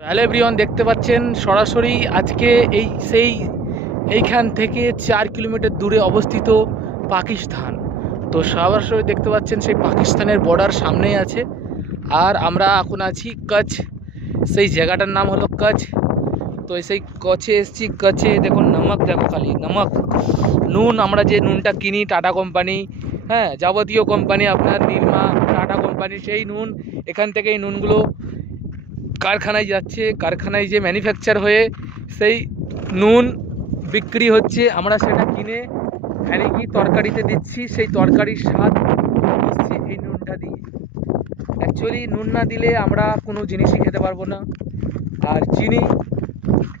Hello everyone, দেখতে পাচ্ছেন সরাসরি আজকে এইখান থেকে 4 কিলোমিটার দূরে অবস্থিত পাকিস্তান। তো সরাসরি দেখতে পাচ্ছেন সেই পাকিস্তানের বর্ডার সামনেই আছে। আর আমরা এখন আছি কচ্ছ। সেই জায়গাটার নাম হলো কচ্ছ। তো সেই কচ্ছে এসছি। কচ্ছে দেখুন নমক, দেখো খালি নমক, নুন। আমরা যে নুনটা কিনি টাটা কোম্পানি, হ্যাঁ, যাবতীয় কোম্পানি, আপনার নিরমা, টাটা কোম্পানি, সেই নুন এখান থেকে এই নুনগুলো কারখানায় যাচ্ছে। কারখানায় যে ম্যানুফ্যাকচার হয়ে সেই নুন বিক্রি হচ্ছে, আমরা সেটা কিনে কি তরকারিতে দিচ্ছি। সেই তরকারির স্বাদ হচ্ছে এই নুনটা দিয়ে। অ্যাকচুয়ালি নুন না দিলে আমরা কোনো জিনিসই খেতে পারবো না। আর চিনি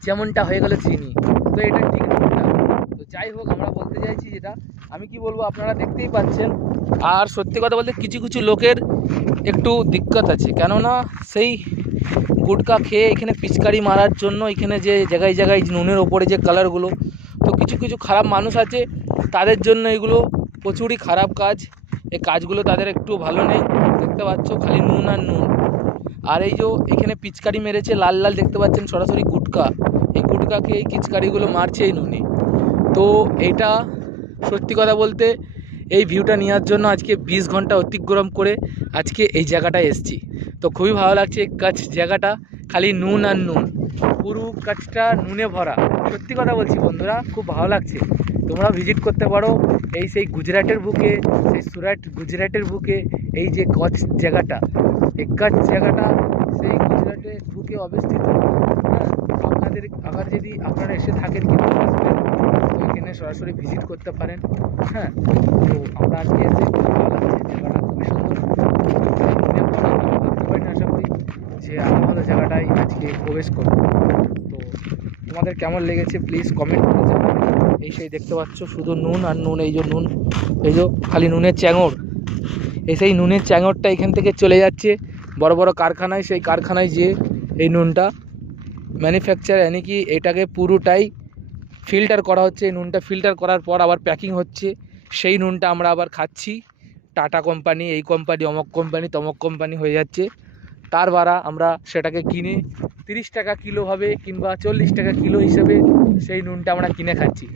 যেমনটা হয়ে গেল চিনি, তো এটা ঠিক নুনটা। তো যাই হোক, আমরা বলতে চাইছি যেটা, আমি কি বলবো আপনারা দেখতেই পাচ্ছেন। আর সত্যি কথা বলতে কিছু কিছু লোকের একটু দিক্কত আছে, কেননা সেই গুটকা খেয়ে এখানে পিচকারি মারার জন্য এখানে যে জায়গায় জায়গায় নুনের ওপরে যে কালারগুলো, তো কিছু কিছু খারাপ মানুষ আছে, তাদের জন্য এগুলো প্রচুরই খারাপ কাজ। এই কাজগুলো তাদের একটু ভালো নেই। দেখতে পাচ্ছ খালি নুন আর নুন। আর এই যে এখানে পিচকারি মেরেছে লাল লাল, দেখতে পাচ্ছেন সরাসরি গুটকা। এই গুটকাকে এই পিচকারিগুলো মারছে এই নুনে। তো এইটা সত্যি কথা বলতে এই ভিউটা নেওয়ার জন্য আজকে 20 ঘন্টা অতিক্রম করে আজকে এই জায়গাটায় এসেছি। তো খুবই ভালো লাগছে। কচ্ছ জায়গাটা খালি নুন আর নুন, পুরো কচ্ছটা নুনে ভরা। সত্যি কথা বলছি বন্ধুরা, খুব ভালো লাগছে। তোমরা ভিজিট করতে পারো। সেই গুজরাটের বুকে, সেই সুরাট গুজরাটের বুকে এই যে কচ্ছ জায়গাটা, এই কচ্ছ জায়গাটা সেই গুজরাটের বুকে অবস্থিত। হ্যাঁ, আপনাদের আবার যদি আপনারা এসে থাকেন কিন্তু আসবেন, তো এখানে সরাসরি ভিজিট করতে পারেন। হ্যাঁ, তো আমরা আজকে এসে খুব ভালো লাগছে। জায়গাটা খুবই সুন্দর। আমি ভাবতে পারি না, আশা করি যে আমি ভালো জায়গাটায় আজকে প্রবেশ করব। তো তোমাদের কেমন লেগেছে প্লিজ কমেন্ট করে জানাবে। সেই দেখতে পাচ্ছ শুধু নুন আর নুন। এই যে নুন, এই যে খালি নুনের চ্যাঙড়। সেই নুনের চ্যাঙড়টা এখান থেকে চলে যাচ্ছে বড় বড় কারখানায়। সেই কারখানায় যে এই নুনটা ম্যানুফ্যাকচার কি এটাকে পুরোটাই ফিল্টার করা হচ্ছে। এই নুনটা ফিল্টার করার পর আবার প্যাকিং হচ্ছে। সেই নুনটা আমরা আবার খাচ্ছি। টাটা কোম্পানি, এই কোম্পানি, অমক কোম্পানি, তমক কোম্পানি হয়ে যাচ্ছে। তার দ্বারা আমরা সেটাকে কিনে 30 টাকা কিলো হবে কিংবা 40 টাকা কিলো হিসেবে সেই নুনটা আমরা কিনে খাচ্ছি।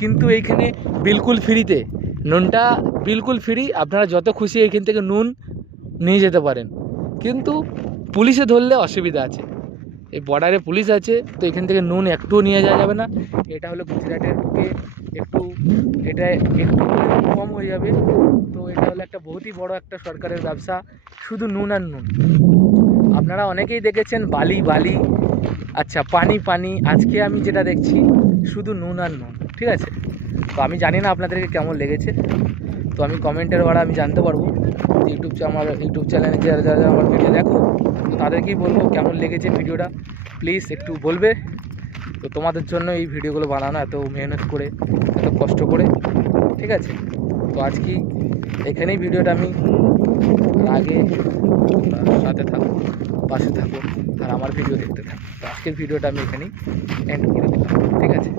কিন্তু এইখানে বিলকুল ফ্রিতে নুনটা, বিলকুল ফ্রি। আপনারা যত খুশি এইখান থেকে নুন নিয়ে যেতে পারেন, কিন্তু পুলিশে ধরলে অসুবিধা আছে। এই বর্ডারে পুলিশ আছে, তো এখান থেকে নুন একটুও নিয়ে যাওয়া যাবে না। এটা হলো গুজরাটের বুকে একটু, এটা একটু কম হয়ে যাবে। তো এটা হলো একটা বহুতই বড় একটা সরকারের ব্যবসা, শুধু নুন আর নুন। আপনারা অনেকেই দেখেছেন বালি বালি, আচ্ছা পানি পানি। আজকে আমি যেটা দেখছি শুধু নুন আর নুন। ঠিক আছে, তো আমি জানি না আপনাদেরকে কেমন লেগেছে। তো আমি কমেন্টের দ্বারা আমি জানতে পারবো। আমার ইউটিউব চ্যানেলে যারা যারা আমার ভিডিও দেখো, তাদেরকেই বলবো কেমন লেগেছে ভিডিওটা, প্লিজ একটু বলবে। তো তোমাদের জন্য এই ভিডিওগুলো বানানো, এত মেহনত করে, এত কষ্ট করে। ঠিক আছে, তো আজকে এখানেই ভিডিওটা আমি আগে সাথে থাকো, পাশে থাকো, আর আমার ভিডিও দেখতে থাকো। তো আজকের ভিডিওটা আমি এখানেই এন্ড করে দিলাম। ঠিক আছে।